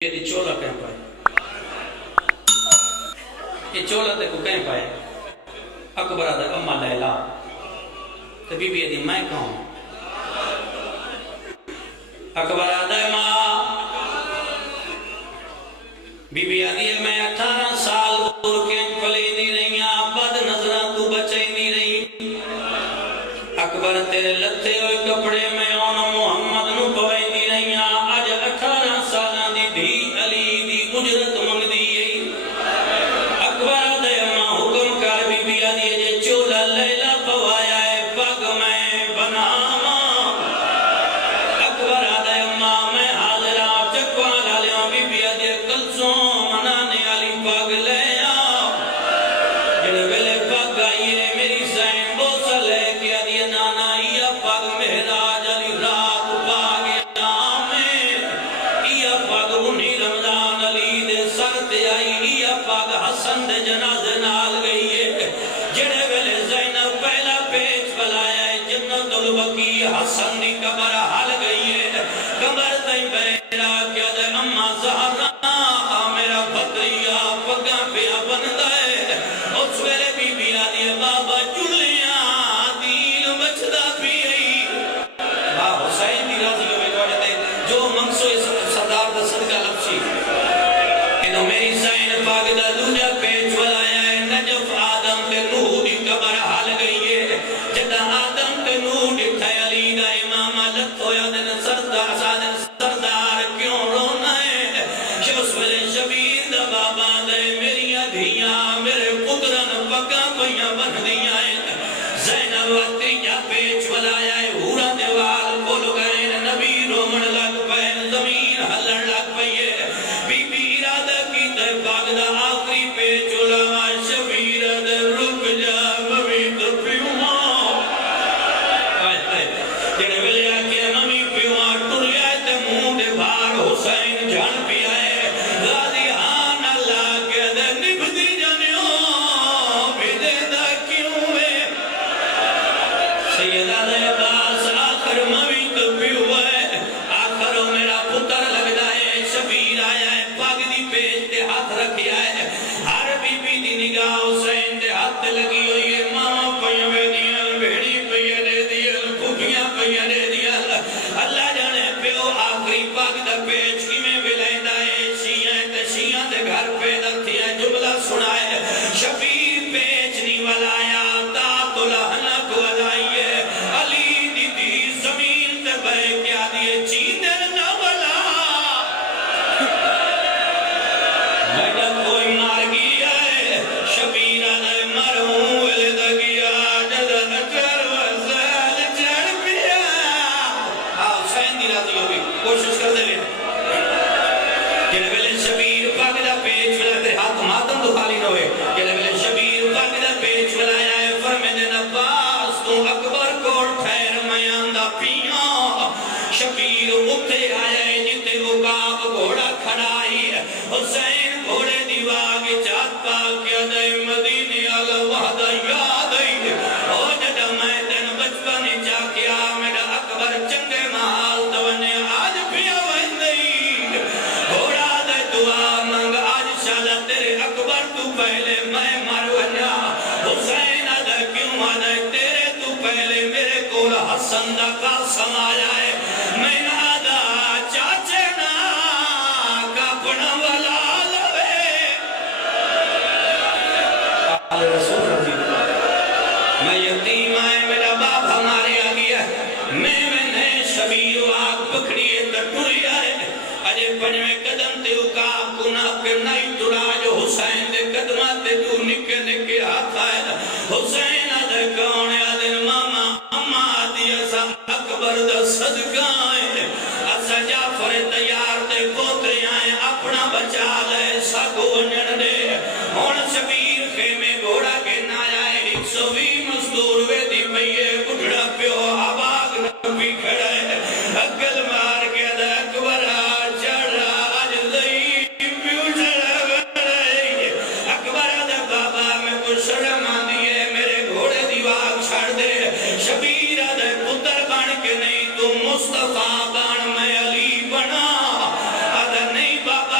دی چولا کہیں پائے یہ چولا تے کو کہیں پائے اکبر آدھا اما لیلا تو بی بی دی میں کہوں اکبر آدھا ماں بی بی آدھی میں 18 سال دور کے پلی دی رہی بد نظرہ تو بچائی دی رہی اکبر تیرے لتے ہوئے کپڑے میں آنا محمد نو پوائی دی رہی آج 18 سالہ دی بھی علی دی اجرت منگ دی اکبر آدھے ماں حکم کر بی بی آدھی جے چولا لیلہ پوایا ہے پاک میں بناما اکبر آدھے ماں میں حاضر آپ چکوالا لیا بی بی آدھی کلسوں منانے علی پاک لیا جنہیں ویلے پاک آئیے میری سین بوسا لے کے آدھی نانا یا پاک مہراج علی رات پاک آمین یا پاک انہی رمضان علی دے سرتے آئی یا پاک حسن دے جنازے نال گئی ہے جنہیں ویلے زینب پہلا پیچ بلایا ہے جنت البقی حسن دی قبر حال گئی ہے قبر تائیں بیرا کیا دے اممہ زہرہ میرا بطریہ پگاں پیا بندہ ہے اس ویلے بی بی آدھی بابا جلیاں دین بچدہ بھی آئی باہ حسین دی راضی کو میں توڑے دے جو منصو سردار دا صدقہ لفظی انہوں میری زین پاک دا دوجہ پیچ ولایا ہے نجف آدم تے نوح دی قبر حال گئی ہے جدہ آدم تے نوح دی تھے علی دا امام لت ہویا دن سردار کیوں رونا ہے شوس ویلے شبیر دا بابا دے میری ادھیاں میرے پترن پکا پہیاں بن دیا ہے زینب وقتی جا پیچ ولایا ہے ہورا دیوال کھول گئے نبی رومن لگ پہن زمین ہلن لگ پہیے بی بی ارادہ کی تے پاک دا آخری پیچ ولاوا شبیر دے رک جا ممی تو پیوما جنہیں ویلے آکے ممی پیوما ٹریا تے منہ دے بھار حسین جان پیا ہے غازی ہاں اللہ کے دے نبھدی جانیوں بھیدے دا کیوں ہے سیدہ دے باس آخر ممی تو پیوا ہے آخر میرا پتر لگ جائے شبیر آیا ہے پاک دی پیچ دے ہاتھ رکھیا ہے ہر بی بی دی نگاہ حسین دے ہاتھ لگی ہوئی ہے ماما پہیاں بے دیا بھیڑی پہیاں دے دیا بھوکیاں پہیاں دے دیا اللہ جانے پیو آخری پاک دا پیچ کی میں بلائندہ ہے شیعہ تے شیعہ دے گھر پہ دکھتی ہے جملہ سنائے شبیر پیچ نہیں ولایا تات الہنک ولائیے علی دی دی زمین تے بے کیا دیئے چیندر نہ ولا لگا کوئی مار گیا ہے شبیر آدھے مرہوں ولد گیا جدہ اکر وزال چڑھ پیا حسین دی راضی ہوگی کوشش کر دے لیا جنہیں ویلے شبیر پاک دا پیچ ولا تیرے ہاتھ ماتم تو خالی نہ ہوئے جنہیں ویلے شبیر پاک دا پیچ ولایا ہے فرمے دن عباس تو اکبر کو ٹھہر میاں دا پیاں شبیر اٹھے آیا ہے جتے عقاب گھوڑا کھڑائی حسین گھوڑے دیواغ چاہت پاک کیا دے مدینی آلہ وحدہ یاد ہے او جدہ میں تین بچپنی چاہ کیا میرا اکبر چنگے محال تونے آج پیا وہندئی گھوڑا دے دعا منگ آج شالا تیرے اکبر تو پہلے میں مروانیا حسین آدھا کیوں آدھا تیرے تو پہلے میرے کول حسن دا قاسم آیا ہے میں آدھا چاچے نا کپڑا والا لوے آل رسول رضی میں یتیم آئے میرا باپ ہمارے آگیا میں نے شبیر آگ پکڑیے تٹوری آئے اجے پنجوے قدم تے اکاب کنا پہ نائی تڑا جو حسین دے قدمہ تے دور نکے نکے ہاتھ آئے حسین آدھے کون آدھے ماما اما آدھی ایسا اکبر دا صدقہ آئے ایسا جعفر تیار تے پوترے آئے اپنا بچا لے ساکو ونجن دے ہون شبیر خیمے گھوڑا کے نایا ہے 120 مزدور وے دی پئیے بڑھڑا پیو آباگ نبی کھڑا ہے اگل مار کے دا اکبر چڑھا آج لئی پیو چڑھا بڑھائی اکبر دا بابا میں کچھ شرم آدھیے میرے گھوڑے دیواغ چھڑ دے شبیر دے پتر بن کے نہیں تو مصطفیٰ بن میں علی بنا آدھا نہیں بابا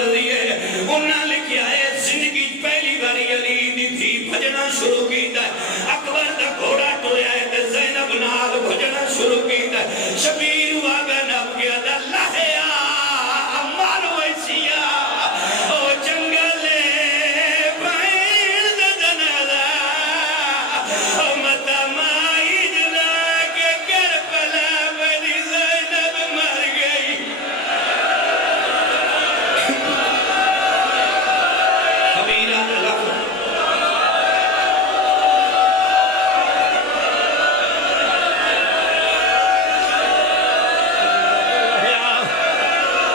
مرضی ہے انہاں لکھیا ہے زندگی پہلی باری علی دی تھی بھجنا شروع کیتا ہے اکبر دا گھوڑا ٹریا ہے تے زینب نال بھجنا شروع کیتا ہے شبیر واگا نب گیا دا لہیا امار ویسیا او جنگلے بین دا جنازہ او متا مائی جلا کے کربلا بنی زینب مر گئی خبیرہ لکھ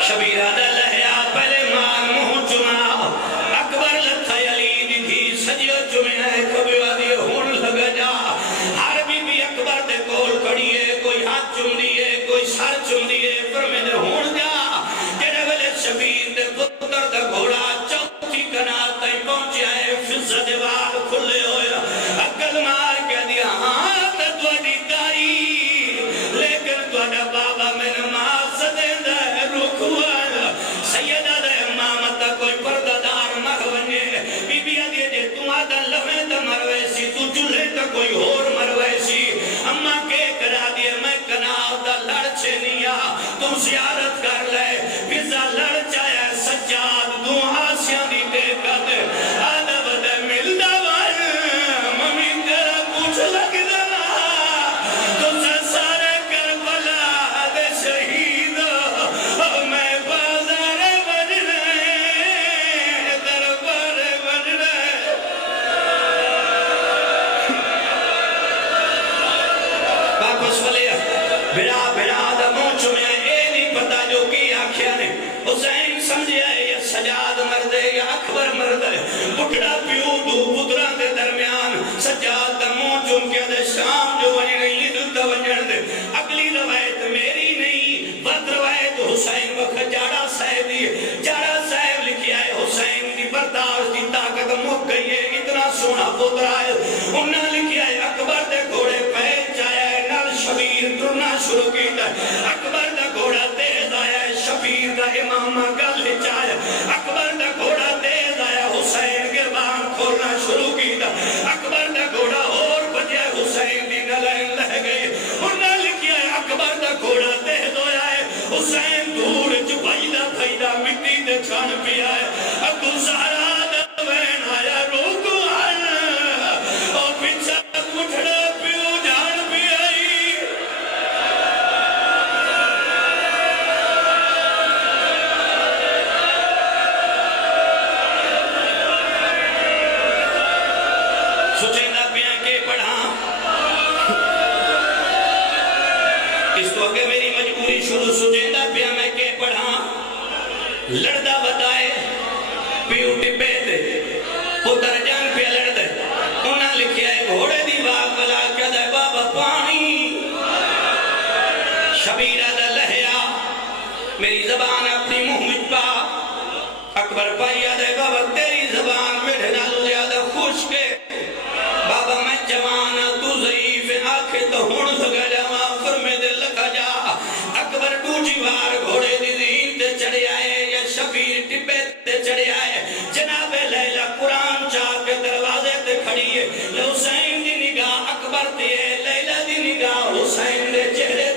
شبیرہ دا لہیا پہلے مان مہن چنا اکبر لتھا علی دی تھی سجیو چمیا ہے کبھی وادی ہون لگا جا ہر بی بی اکبر دے کول کھڑی ہے کوئی ہاتھ چم دیئے کوئی سر چم دیئے پر میں دے ہون جا جڑے ویلے شبیر دے پتر دا گھوڑا چوتھی کنات تائیں پہنچیا ہے فضا دے وال کھلے ہوئے عقل مار کے دیا ہاں تدوڑی دائی لیکن توڑا بابا میرے ماں سدین دا رکھوان سیدہ دا امامتا کوئی پرددار مرونے بی بی آدھے جے تم آدھا لمحے دا مرویسی تو جلے تا کوئی اور مرویسی اما کے کرا دیے میں کناو دا لڑچے نیا تم زیارت کر لے فضا لڑ چایا سجاد دو آسیاں دی دیکھت آدھا بدے مل دا وان ممی تیرا پوچھ لگ دا تو سارے کربلا دے شہید میں بازار بجنے دربار بجنے واپس والے بڑا بڑا دا مونچ میں اے نہیں پتا جو کی آنکھیا نے حسین سمجھیا ہے یہ سجاد مردے یا اکبر مردے بکڑا پیو دو پتران دے درمیان سجاد دا مونچ ان کے دے شام جو بنی نہیں دلتا بنجن دے اگلی روایت میری نہیں بد روایت حسین وقت جاڑا صاحب دی جاڑا صاحب لکھیا ہے حسین دی برداشت دی طاقت مک گئی ہے اتنا سونا پترا ہے انہاں لکھیا ہے اکبر دے گھوڑے پہنچ آیا ہے نال شبیر ٹرنا شروع کیتا ہے اکبر دا گھوڑا تیز آیا ہے شبیر دا امامہ گل چایا اکبر دا گھوڑا تیز آیا حسین گربان کھولنا شروع کیتا اکبر دا گھوڑا اور بجیا حسین دی نلائن لہ گئی انہاں لکھیا ہے اکبر دا گھوڑا تیز ہویا ہے حسین دور چپائی دا پھائدہ مٹی دے چھان پیا ہے ابو سارا دا وین آیا روکو آنا اور پیچھا کٹھڑا پیو جان پی آئی سچیندہ پیاں کے پڑھا اس تو اگر میری مجبوری شروع سچیندہ پیاں میں کے پڑھا لڑدہ بتائے پیو ٹپے دے پتر جان پہ لڑ دے انہاں لکھیا ہے گھوڑے دی باغ بلا کیا دے بابا پانی شبیرہ دا لہیا میری زبان اپنی محمد پا اکبر پائیا دے بابا تیری زبان میں ڈھنا زیادہ خوش کے بابا میں جوانا تو ضعیف آنکھیں تو ہون لگا جاواں فرمے دے لکھا جا اکبر ٹوٹی بار گھوڑے دی دین تے چڑھے آئے یا شبیر ٹپے تے چڑھے آئے جناب لیلہ قرآن چاہ کے دروازے تے کھڑی ہے حسین دی نگاہ اکبر تے لیلہ دی نگاہ حسین دے چہرے